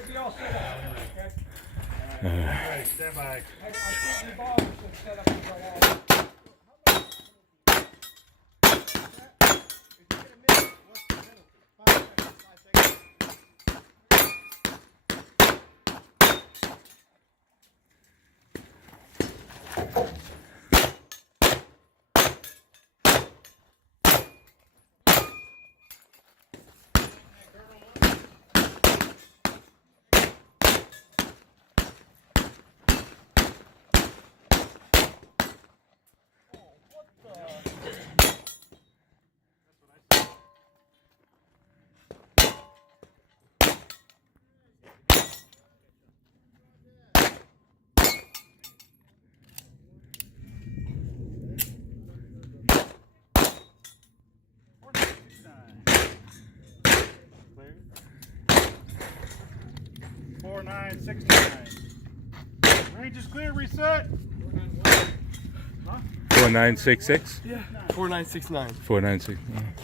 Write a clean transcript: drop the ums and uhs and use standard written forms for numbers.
should be all set up. Okay? Alright, stand by. I think the ball should set up and go all. Clear. 4969. Range is clear, reset. Huh? 4966? Yeah. 4969. 4969.